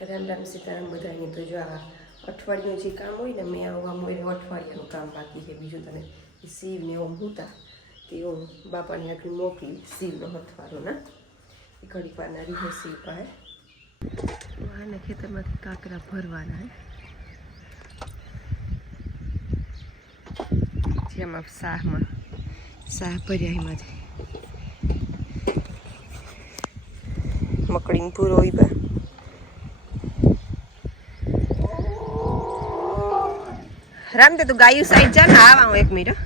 રામ રામ સીતારામ બધાની. તો જો આ અઠવાડિયું જે કામ હોય ને મેં આવવામાં હોય અઠવાડિયાનું કામ બાકી છે. બીજું તને શિવને એવો હતા તે હું બાપાની આગળ મોકલી શિવનો હથવારો ના એ ઘડીક વારના રીહે શિવ પાસે આને ખેતરમાંથી કાંકરા ભરવાના હે જેમાં શાહ ભર્યા એમાંથી મકડીને પૂરો હોય બા રામ તે તું ગાયું સાઈડ જા ને આવા હું 1 મિનિટ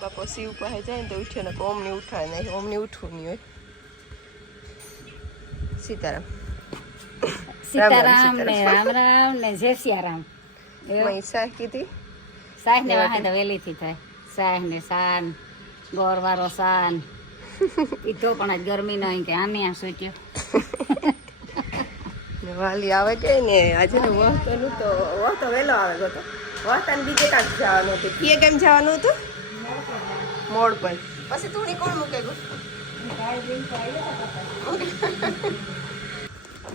બાપો શિવ પાસે જાય ને તો ઉઠે ને ઓમને ઉઠાડે નહીં ઓમને ઉઠવું નહીં હોય. સીતારામ સીતારામ ને રામ રામ ને જય સિયારામ. શાહ કીધી શાહ ને વાહે તો વેલી થી થાય શાહ ને સાન ગોરવારો સાન પીધો પણ આજ ગરમી નહીં કે આમે આ સોચ્યો વાલી આવે છે ને આજે તો વહતોનું તો વહતો વહેલો આવે ગયો વહતાને બીજે કાંક જવાનું હતું કીએ કેમ જવાનું હતું મોડ પર પછી તું કોણ મૂકે ગયું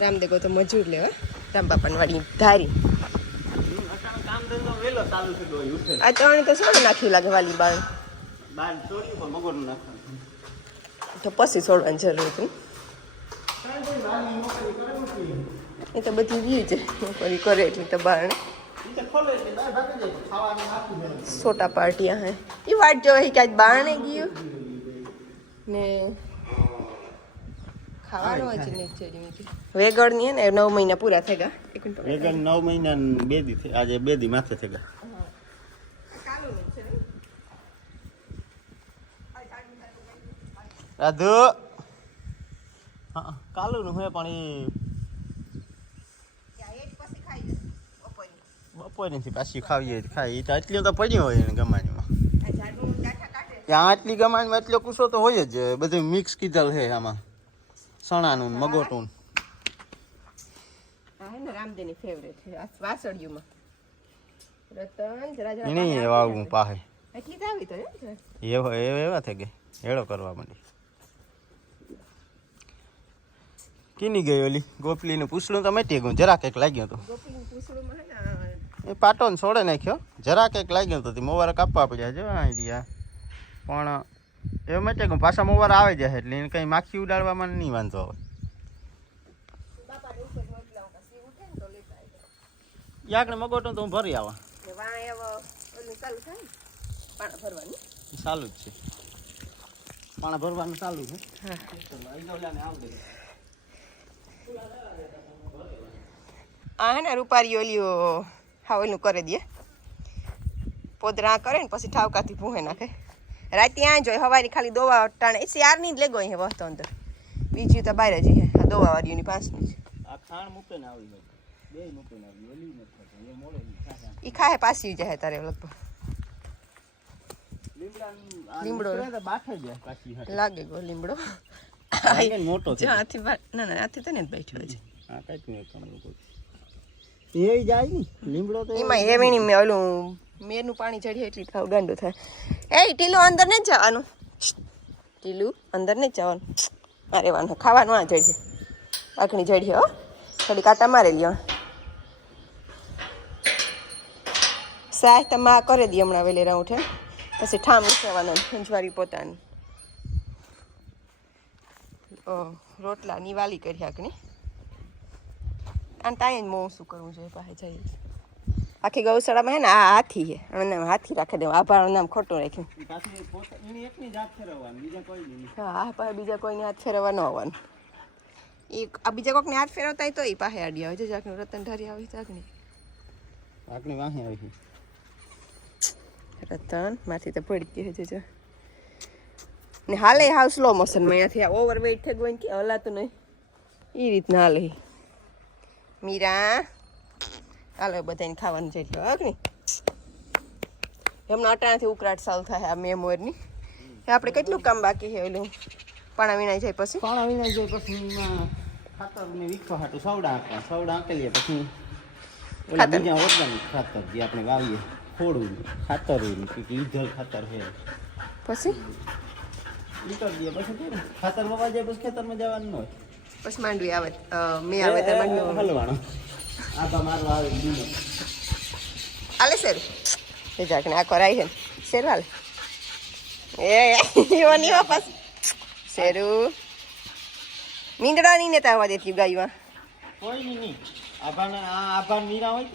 રામ દેખો તો મજૂર લેવા રામ બાપાની વાડી ધારી આ ત્રણ તો સોડ નાખી લાગે વાલી બાર તો પછી છોડવાની જરૂર હતી એ તો બધી વ્યૂ છે નોકરી કરે એટલી તો બારણે છોટા પાર્ટિયા હે એ વાટ જો કે આજ બારણે ગયું ને ખાવાનું જ નહીં ચડી વેગડ ની ને 9 મહિના પૂરા થઈ ગયા વેગડ 9 મહિના 2 દી આજે 2 દી માથે થઈ ગયા રાધુ હા કાલુ નું હે પણ બપોર નથી પાછી ખાવીએ ખાઈ તો એટલી તો પડી હોય એને ગમાણીમાં ત્યાં આટલી ગમાણીમાં એટલો કુસો તો હોય જ બધું મિક્સ કીધેલ છે આમાં સણાનું મગોટું રામદેવની ફેવરેટ છે આ વાસળિયુંમાં રતન જરા જરા નહીં એવા આવું પાહે એટલી જ આવી તો એવા થઈ ગઈ હેળો કરવા માંડી કીની ગઈ ઓલી ગોપલીનું પૂછડું તો મેટી ગયું જરાક એક લાગ્યું હતું ગોપીનું પૂછડુંમાં હે ને એ પાટોને છોડે નાખ્યો જરાક એક લાગ્યું હતું મોવારા કાપવા પડ્યા જો અહીં રહ્યા પણ એ મેટે ગયું પાછા મોવારા આવે જાય એટલે એને કંઈ માખી ઉડાડવામાં નહીં વાંધો આવે યાકને મગોટું તો હું ભરી આવા ચાલુ જ છે પાણા ભરવાનું ચાલુ છે આ હે ને રૂપારી ઓલીઓ હા ઓલું કરી દે પોદરા કરે ને પછી ઠાવકાથી ભૂહે નાખે રાત ત્યાં જોઈ હવારી ખાલી દોવા ટાણે એ શિયારની જ લેગો હે વસ્તો અંદર બીજી તો બહાર જ હે આ દોવા વાળીની પાસની છે આ ખાણ મૂકે ને આવી જાય બે મૂકે ને આવી ઓલી ન થાય એ મોળે ઈ ખાહે પાસી જાય તારે લગભગ લીમડો બાઠે જાય પાછી લાગે ગો લીમડો મોટો છે હાથી ના ના હાથી તને જ બેઠો છે આ કઈ કામ એ જાય ને લીમડો તો એમાં એવીની મે ઓલું મેરનું પાણી ચડીએ એટલી ખાવ ગાંડો થાય એ ટીલું અંદર ને જ જવાનું ટીલું અંદર ને જ જવાનું અરે વાનું ખાવાનું આ ચડીએ આખણી ચડીએ હો થોડી કાંટા મારી લ્યો સાહ તમે આ કરી દઈએ હમણાં વેલેરા ઉઠે પછી ઠામ ઉઠાવવાનું સંજવારી પોતાની રોટલા ની વાલી કરી આખણી અને ત્યાં જ હું શું કરવું જોઈએ પાસે જઈએ આખી ગૌશાળામાં હે ને આ હાથી છે અને હાથી રાખી દેવું આભારનું નામ ખોટું રાખ્યું હા આ પાસે બીજા કોઈને હાથ ફેરવવા ન આવવાનું એ આ બીજા કોઈકને હાથ ફેરવતા હોય તો એ પાસે આડી આવે છે જાકનું રતન ધારી આવી જાકની આકની વાહે આવી રતન માથી તો પડી ગઈ છે ને હાલે હાવ સ્લો મોશનમાં અહીંયાથી આ ઓવર વેઇટ થઈ ગયું કે હલાતું નહીં એ રીતના હાલે મીરા હાલો બધાને ખાવાનું છે એટલે અગ્નિ એમના અટાણાથી ઉકળાટ ચાલુ થાય આ મેમોરની આપણે કેટલું કામ બાકી છે ઓલું પાણા વીણાઈ જાય પછી ખાતર ને વીખવા હાટું સવડા આંકેલીએ પછી ઓલા બીજા ઓર્ગેનિક ખાતર જે આપણે વાવીએ થોડું ખાતર કે ઈધલ ખાતર છે પછી નીકળ દે પછી કેમ ખાતરમાં વાજે પછી ખેતરમાં જવાનું ન હોય પછી માંડવી આવે મેં આવે તો માંડવી હલવાનો આબા મારવા આવે બીનો આલે સર એ જાકને આ કરાઈ છે શેર હાલ એવાની વાપસ શેરુ નીંદડા નહીં નેતા આવવા દેતી ગાયમાં કોઈ નહીં આભાન મીરા હોય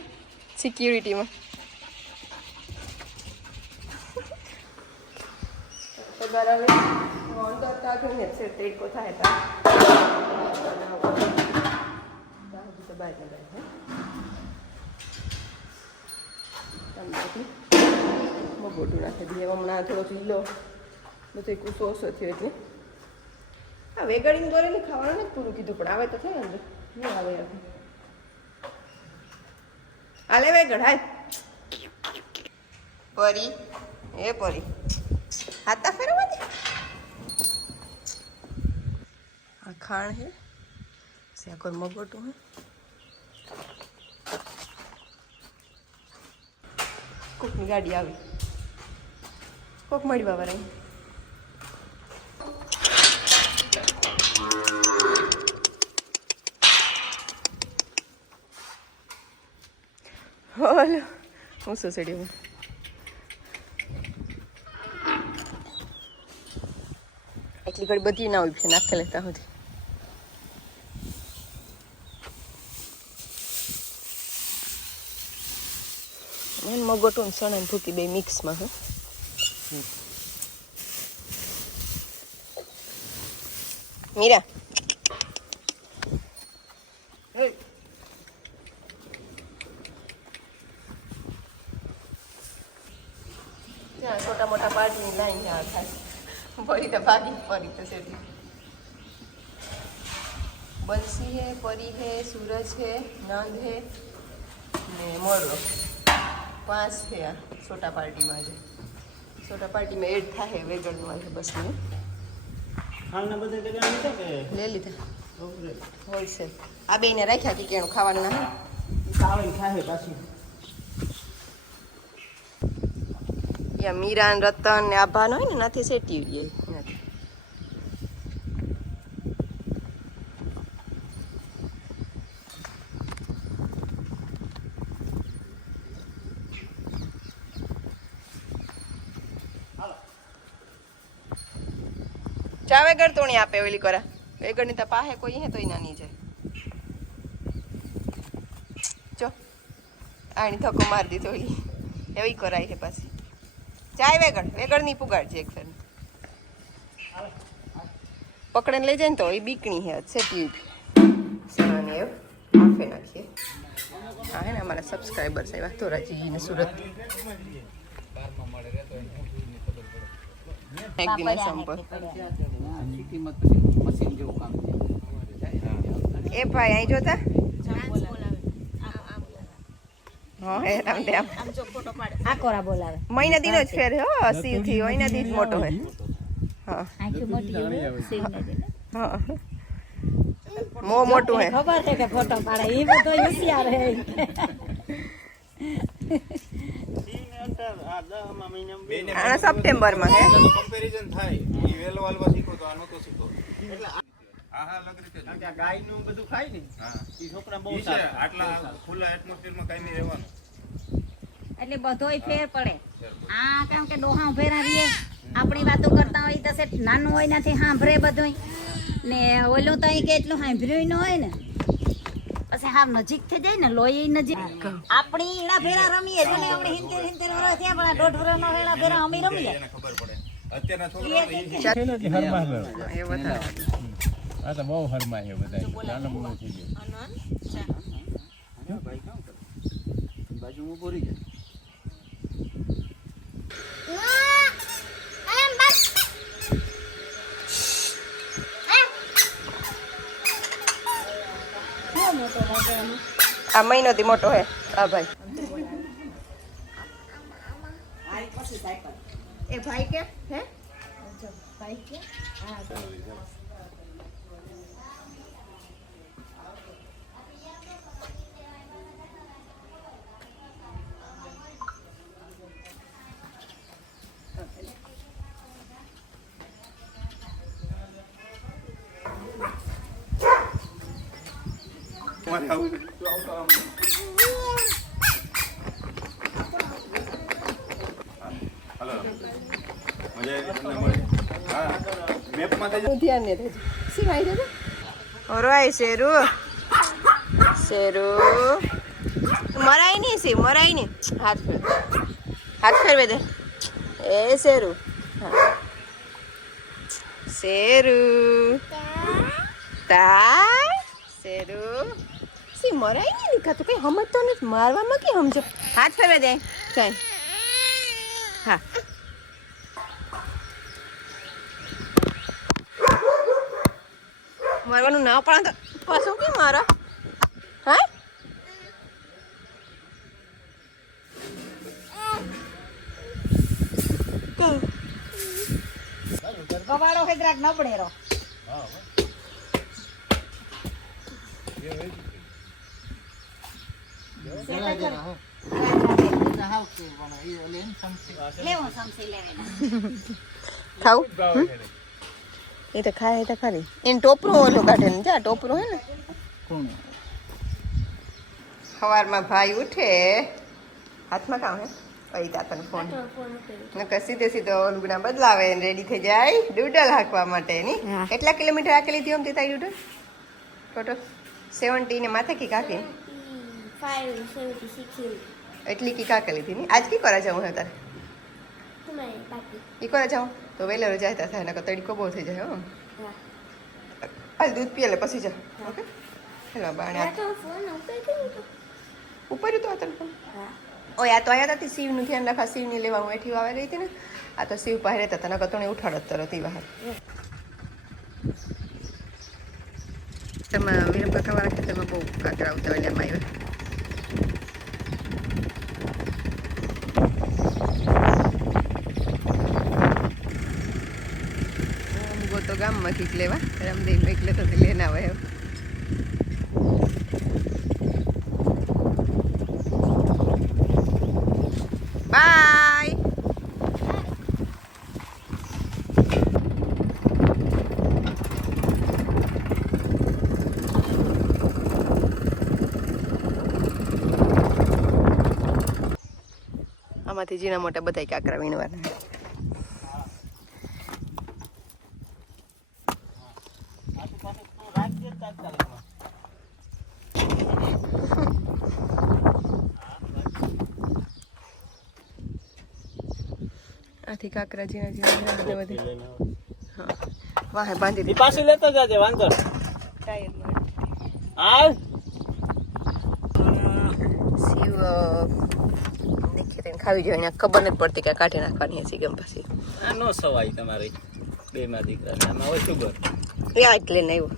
સિક્યુરિટીમાં તો બરાબર અંદર કાઢો ને છે તેડકો થાય તો બાય મોટું નાખી દઈએ હમણાં થોડો ઢીલો બધો કૂસો ઓછો થયો એટલે હા વેગાડીને દોરે ને ખાવાનું ને પૂરું કીધું પણ આવે તો થાય અંદર નહીં આવે હાલે વેગડ હાલ પરી એ પરી હાથા ફેરવા દે આ ખાણ હે આ કોઈ મગોટું હે કોકની ગાડી આવી કોક મળી બાબા રહી હોલો હું સોસાયટીમાં એટલી ઘડી બધી ના હોય છે નાખે લેતા સુધી મગોટું સણા ભૂકી બે મિક્સમાં હે મીરા ત્યાં છોટા મોટા પાર્ટીની લાઈન ત્યાં થાય પરી તો ભાગી પરી તો સેટી બંસી હે પરી હે सूरज है नंद है ने मोरो 5 है आ छोटा पार्टी में आज छोटा पार्टी में एड था है वेगड़ में बस में હાલને બધે જગ્યા લીધા કે ले લીધા હોલસેલ આ બેને રાખ્યા કે કેણું ખાવાનું ના ખાવાની ખાહે પાછી યા મીરા ને રતન ને આભાન હોય ને નથી સેટી નથી ચાવે ગર તોણી આપે ઓલી કરા વેગડ ની તો પાહે કોઈ હે તોય નાની જાય જો આની ધક્કો મારી દીધો એવી કરાય છે પાછી ચાય વેગડ ની પુગાડ છે એક ફેર પકડે લઈ જાય ને તો એ બીકણી હે છે ટ્યુબ સનાને આફે નાખીએ હા હે ને અમારા સબસ્ક્રાઈબર્સ આવ્યા ધોરાજી ને સુરત એક દિન સંપર્ક એ ભાઈ અહીં જોતા હા હે રામદેવ આ કોરા બોલાવે મહિના દિનો જ ફેર હો 80 થી મહિના દી જ મોટો હે હા આંખી મોટી હોય સીવને દે હા મો મોટું હે ખબર છે કે ફોટો પાડે એ બધો હોશિયાર હે આ સપ્ટેમ્બર માં હે કમ્પેરીઝન થાય ઈ વેલો વાલવા શીખો તો આનો તો શીખો એટલે આહા લગ રીતે કારણ કે ગાય નું બધું ખાય ને હા ઈ છોકરા બહુ ઈ છે આટલા ખુલ્લા એટમોસ્ફિયરમાં કાઈ નહીં રહેવાનું એટલે બધોય ફેર પડે આ કેમ કે ડોહા ભેરા રહીએ આપણી વાતો કરતા હોય તો સેટ નાનું હોય નથી સાંભળે બધું ને ઓલું તો અહીં કે એટલું સાંભળ્યું ન હોય ને પછી હાવ નજીક થઈ જાય ને લોહી નજીક આપણી ઈણા ભેરા રમીએ જો ને આપણે હિંતેર વર્ષ થયા પણ 1.5 વર્ષનો વેળા ભેરા અમે રમીએ એને ખબર પડે અત્યારના છોકરાઓ તો ઈ એ વધારે આ તો બહુ હરમાય બધા નાના મોટા થઈ ગયો ભાઈ કામ કરે બાજુમાં બોરી ગયા આ મહિનો થી મોટો હે આ ભાઈ એ ભાઈ કે હે ભાઈ કે હા તમારે આવું છે? તો આવતો આમ. હાલો મજા આવી તમને મળી હા મેપમાં થઈ હું ધ્યાન ને રહેજો શું આવી જશે ઓરવાય શેરુ શેરુ મરાય નહીં સી મરાય નહીં હાથ ફેરવે દે એ શેરુ હા શેરુ તા શેરુ સી મરાય નહીં દીખા તું કઈ સમજતો નથી મારવામાં કે સમજો હાથ ફેરવે દે કઈ હા મારવાનું ના પડે તો પાછું કેમ મારા હા કવાડો હેદરાક ન પડે રો લેવો સમસી લેવે ખાવું એ તો ખાય એ તો ખરી એને ટોપરો ઓલો કાઢે ને જા ટોપરો હે ને સવારમાં ભાઈ ઉઠે હાથમાં કામ હે કઈ તાતન ફોન નકર સીધે સીધો લુગડા બદલાવે ને રેડી થઈ જાય ડૂડલ હાંકવા માટે ની કેટલા કિલોમીટર હાકેલી હતી આમ તે તારી ડૂડલ ટોટલ 70 ને માથે કી કાકી 576 એટલી કી કાકેલી હતી ની આજ કી કરે જાઉં હે તારે તમારે બાકી ઈ કરે જાઉં તો વેલેરો જાય થાય નકર તડકો બહુ થઈ જાય હો હા હાલ દૂધ પીએ લે પછી જા ઓકે હેલો બાણે આ તો ફોન ઉપર કર્યો તો ઉપર તો આ તને હા ઓય આ તો આયા હતા શિવનું ધ્યાન રાખવા શિવની લેવા હું એઠી આવે રહી હતી ને આ તો શિવ પાસે રહેતા હતા નકર તો ને ઉઠાડત તરત ઈ બહાર તમારા વીરમ કાકાવાળા ખેતરમાં બહુ કાકરા આવતા હોય એમાં આવ્યા ગો તો ગામમાંથી જ લેવા રામદેવ એટલે તો લઈને આવે એમ બાય આમાંથી ઝીણા મોટા બધા કાકરા વીણવાના આથી કાકરા ઝીણા ઝીણા બધી હા વાહે બાંધી દીધી પાછી લેતો જાજે વાંધો ટાયરમાં હાલ શિવ દેખી તેને ખાવી જોઈએ એને ખબર નથી પડતી કે કાઢી નાખવાની હશે ગમ પછી આ નો સવાય તમારી બે માં દીકરા આમાં હોય શુગર એ આ જ લઈને આવ્યો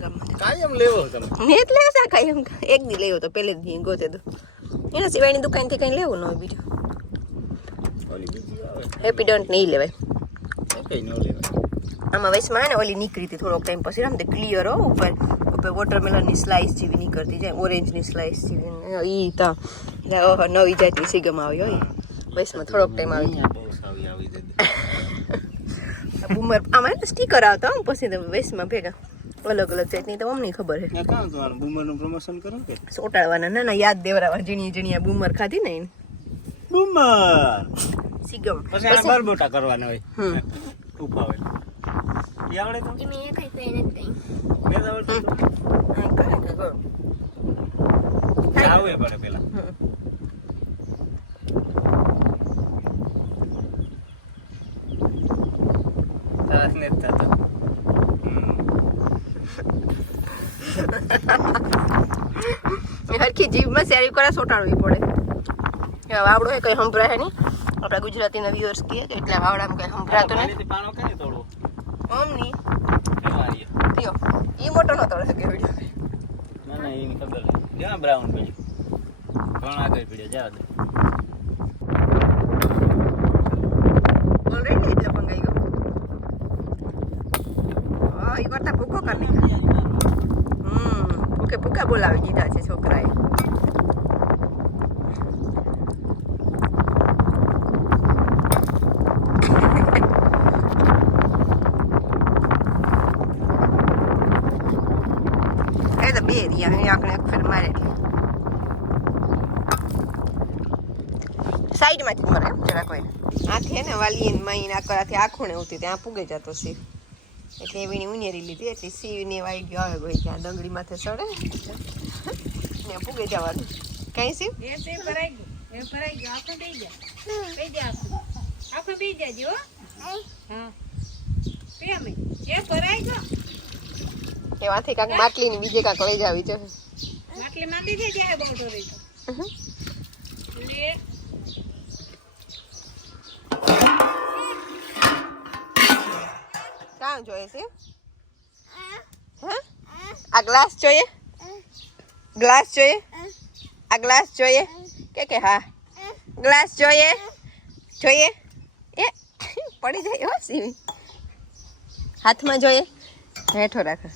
ગામમાં કાયમ લેવો તમે ને એટલે શા કાંઈ એમ એક દી લેવો તો પહેલે જ ગોતે તો એના સિવાયની દુકાનથી કંઈ લેવું ન હોય બીજું ઓલી બીજી આવે હેપી ડન્ટ નહીં લેવાય કઈ ન લેવાય આમાં વૈસમાં ને ઓલી નીકળી હતી થોડોક ટાઈમ પછી આમ તે ક્લિયર હો ઉપર ઉપર વોટરમેલનની સ્લાઇસ જેવી નીકળતી જાય ઓરેન્જની સ્લાઇસ જેવી ઈ તા ઓહો નવી જાતની સિગમ આવી હોય વૈસમાં થોડોક ટાઈમ આવી બહુ સાવી આવી જતી બુમર આમાં સ્ટીકર આવતા હો પછી તો વૈસમાં ભેગા અલગ અલગ જાતની તો અમને ખબર છે ને કામ તમારું બુમરનું પ્રમોશન કરો કે સોટાડવાના ના ના યાદ દેવરાવા ઝીણી ઝીણી બુમર ખાધી ને એને બુમર સિગમ પછી આના બરબોટા કરવાના હોય હમ ઉફાવે ઈ આવડે તો કે મેં કઈ કઈ નથી મેં તો આવડતું આવે પડે પેલા તાસ ને થતો હરખી જીભમાં શેરી કરે સોટાડવી પડે કે વાવડો એ કઈ સંભળાય નહીં આપણા ગુજરાતીના વ્યુઅર્સ કહે કે એટલે વાવડામાં કઈ સંભળાતો નહીં પાણીથી પાણો કઈ તોડવો આમ નહીં કેવાય થયો એ મોટો ન તોડે કે વિડીયો ના ના એની ખબર નહીં ક્યાં બ્રાઉન પડ્યું ઘણા આગળ પડ્યા જા દે ઓલરેડી એટલે ભંગાઈ ગયો હા એ કરતા ભૂકો કરી ભૂકે ભૂકા બોલાવી દીધા છે છોકરાએ એ તો બે રહ્યા આપણે એક ફેર સાઈડમાંથી મરે એમ જરા કોઈ આથી ને વાલી માઈ આકરાથી આખું ને ઉતી ત્યાં પૂગે જતો સીવ એટલે એવી ઉનેરી લીધી એટલે સીવ ને વાઈ ગયો આવે ગઈ ત્યાં ડંગળી માથે ચડે ને પૂગે જવાનું કઈ સીવ એ સે ભરાઈ ગયો આખું દઈ જા દઈ દે આખું દઈ જાજો હા પ્રેમ એ ભરાઈ ગયો એમાંથી કાંક માટલીની બીજે કાંક લઈ જાવી છે માટલી માંડી દે જાય બોટો રહી તો લે કાં જોઈએ છે હે આ ગ્લાસ જોઈએ ગ્લાસ જોઈએ આ ગ્લાસ જોઈએ કે હા ગ્લાસ જોઈએ જોઈએ એ પડી જાય હો સીવી હાથમાં જોઈએ હેઠો રાખો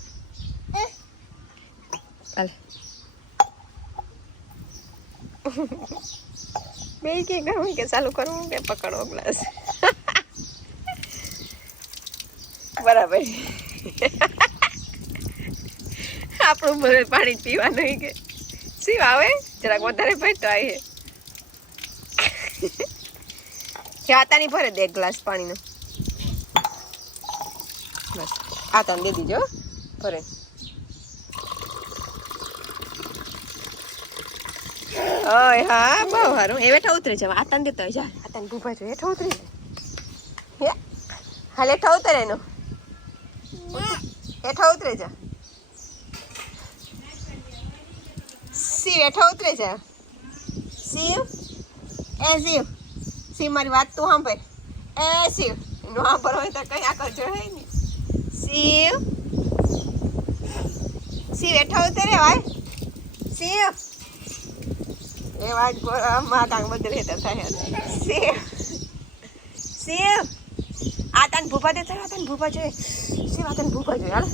હાલ બે કે ગમે કે ચાલુ કરવું કે પકડવો ગ્લાસ બરાબર આપણું બધું પાણી પીવા નહીં કે શું આવે જરાક વધારે પીતો આવી આતાની ભરે દે એક ગ્લાસ પાણીનો બસ આતાને દે દીજો ભરે ઓય હા બહુ સારું એ હેઠા ઉતરે છે આતાને દેતો હોય જા આતાને ભૂપા જો હેઠા ઉતરી જાય હાલ હેઠા ઉતરે એનો હેઠા ઉતરે જા શિવ હેઠા ઉતરે જા શિવ એ શિવ શિવ મારી વાત તું સાંભળ એ શિવ એનું સાંભળ હોય તો કઈ આગળ જોડે ને શિવ શિવ હેઠા ઉતરે ભાઈ શિવ એ વાત માં કાંક બધું રહેતા થાય શિવ શિવ આ તને ભૂપા દે આ તને ભૂપા જોઈએ શિવ આ તને ભૂપા જોઈએ હાલ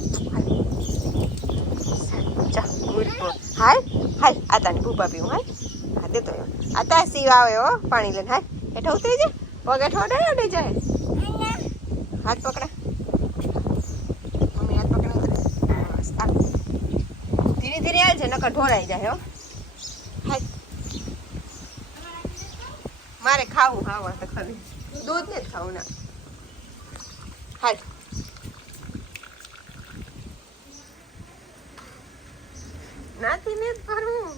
ચા મૂર્ખો હાલ હાલ આ તને ભૂપા પીવું હાલ હા દેતો આ તા શિવ આવે હો પાણી લઈને હાલ હેઠા ઉતરી જાય પગ હેઠો ઉડે જાય હાથ પકડા મમ્મી હાથ પકડા ધીરે ધીરે હાલ છે નકર ઢોળાઈ જાય હો હાલ મારે ખાવું ખાવા તો ખાલી દૂધ ને જ ખાવું ના હાલ નાથી ને જ ફરવું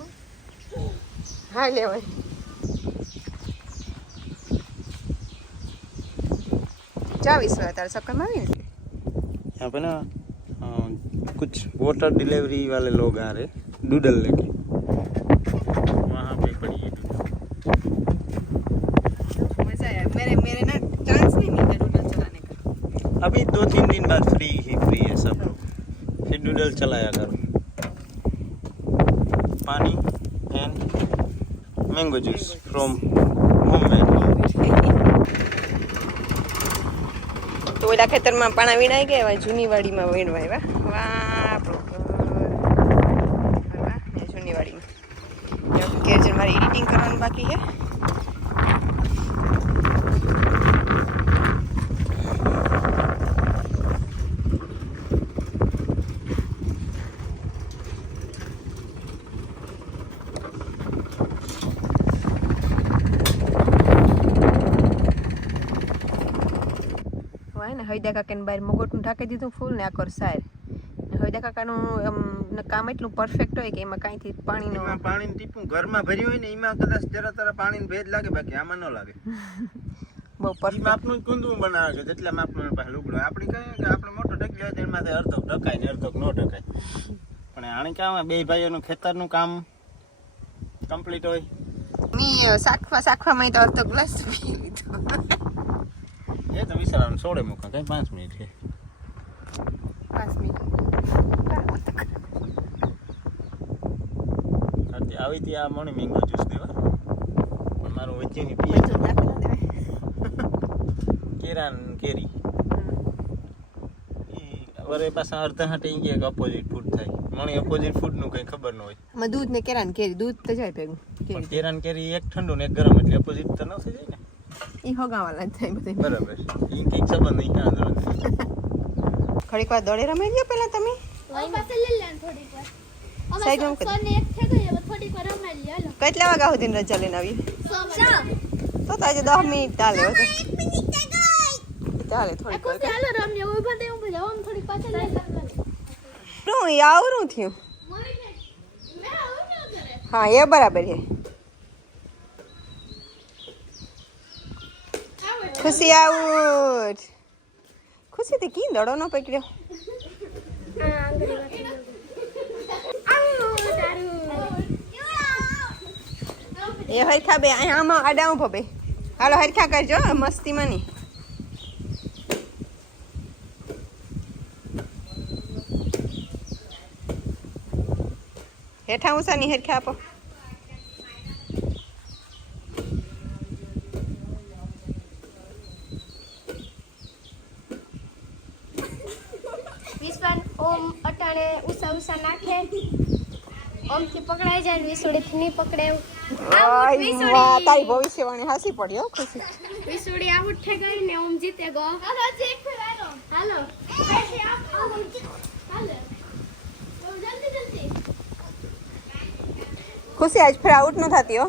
હા લેવાય चावीस में तार सबका मांगे यहाँ पे ना कुछ वाटर डिलीवरी वाले लोग आ रहे डूडल लेके वहाँ पे पड़ी है मजा आया मेरे ना चांस नहीं मिलता डूडल चलाने का अभी 2-3 दिन बाद फ्री है सब लोग फिर डूडल चलाया करो पानी and mango juice from homemade તો ઓલા ખેતરમાં પાણા વીણાઈ ગયા હોય જૂની વાડીમાં વીણવાય વાહ જૂની વાડીમાં ઘેર જઈને મારે એડિટિંગ કરવાનું બાકી છે હૈદા કાકાને બહાર મગોટનું ઢાંકી દીધું ફૂલ ને આખર સાર હૈદા કાકાનું કામ એટલું પરફેક્ટ હોય કે એમાં કાંઈથી પાણીનું ટીપું ઘરમાં ભર્યું હોય ને એમાં કદાચ જરા તરા પાણીનો ભેજ લાગે બાકી આમાં ન લાગે બહુ પરફેક્ટ માપનું કુંદવું બનાવે છે જેટલા માપનું પાસે લુગડો આપણે કહીએ કે આપણે મોટો ઢગલી હોય તો એમાંથી અડધો ઢકાય ને અડધો ન ઢકાય પણ આણે કામ બે ભાઈઓનું ખેતરનું કામ કમ્પ્લીટ હોય મી શાખવામાં તો અડધો ગ્લાસ પી લીધો એ તો વિચારવાનું સોડે મૂકા કઈ 5 મિનિટ છે 5 મિનિટ આવી હતી આ મને મેંગો જ્યુસ દેવા પણ મારું વચ્ચેની પીએ છે કેરાન કેરી વરે પાછા અડધા હાટે કે અપોઝિટ ફૂડ થાય મને અપોઝિટ ફૂડનું કંઈ ખબર ન હોય માં દૂધ ને કેરાન કેરી દૂધ તો જાય ભેગું પણ કેરાન કેરી એક ઠંડુ ને એક ગરમ એટલે અપોઝિટ તો ન થઈ જાય ને એ હોગાવાલા થાય બધું બરાબર એ કંઈક સંબંધ નહીં ક્યાં અંદર ઘડીક વાર દોડે રમાઈ ગયો પેલા તમે પાસે લઈ લેવાનું થોડીક વાર સાઈડ માં સોને એક થઈ ગઈ હવે થોડીક વાર રમાઈ લે હાલો કેટલા વાગ્યા સુધી રજા લઈને આવી તો આજે 10 મિનિટ ચાલે હવે ચાલે થોડીક વાર ચાલો રમીએ ઉભા થઈ ઉભા જાવ થોડીક પાછળ લઈ શું આવરું થયું હા એ બરાબર છે ખુશી આઉટ ખુશી તે કી દડો નો પકડ્યો એ હરખા બે આમાં આડા ઉભો બે હાલો હરખા કરજો મસ્તીમાં નહીં હેઠા ઊંચા ની હરખા આપો વિશ્વાન ઓમ અટાણે ઉષા ઉષા નાખે ઓમ થી પકડાઈ જાય ને વિસુડી નહીં પકડે તારી ભવિષ્યવાણી હાસી પડી હો ખુશી વિસુડી આઉટ થઈ ગઈ ને ઓમ જીતે ગો હાલો હાલો જલ્દી ખુશી આજ ફેર આઉટ ન થતી હો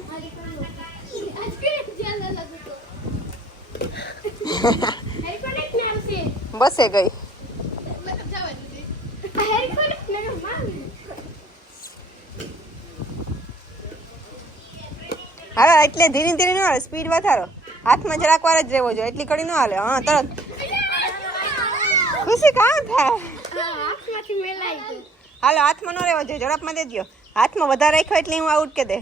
બસે ગઈ હાલો એટલે ધીરે ધીરે ન હાલે સ્પીડ વધારો હાથમાં જરાક વાર જ રહેવો જોઈએ એટલી કડી ન હાલે હા તરત ખુશી કાં થાય હાલો હાથમાં ન રહેવો જોઈએ ઝડપમાં દેજો હાથમાં વધારે રાખ્યો એટલે હું આઉટ કે દે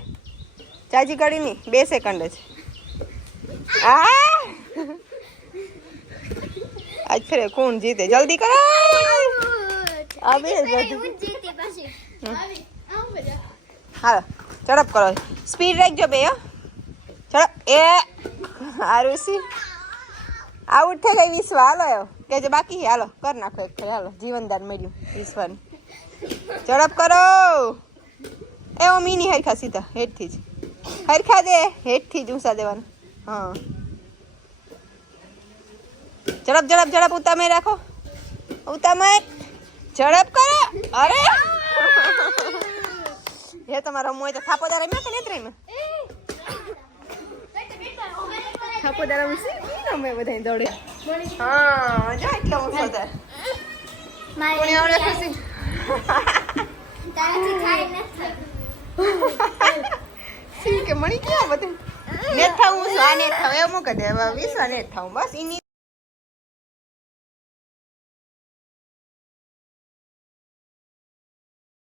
ચાજી કડી નહીં 2 સેકન્ડ જ આજ ફેરે કોણ જીતે જલ્દી કરો આ બે હાલો ઝડપ કરો સ્પીડ રાખજો બે ઝડપ એ આરુષી આઉટ થઈ ગઈ વિશ્વ હાલો કે જે બાકી છે હાલો કર નાખો એક ફેર હાલો જીવનદાન મળ્યું વિશ્વને ઝડપ કરો એ ઓ મીની હરખા સીધા હેઠથી જ હરખા દે હેઠથી જ ઊંચા દેવાના હા ઝડપ ઝડપ ઝડપ ઉતામે રાખો ઉતામે ઝડપ કરો અરે હે તમારો મોય તો થાપોદાર રમ્યા કે નથી રમ્યા થાપોદાર રમે બધા દોડે હા જા એટલો ઊંચો થાય કોણે આવડે ખુશી કે મણી ક્યાં બધું નેટ થાવું આ નેટ થાવ એમ મૂકે દે 20 નેટ થાવું બસ ઈની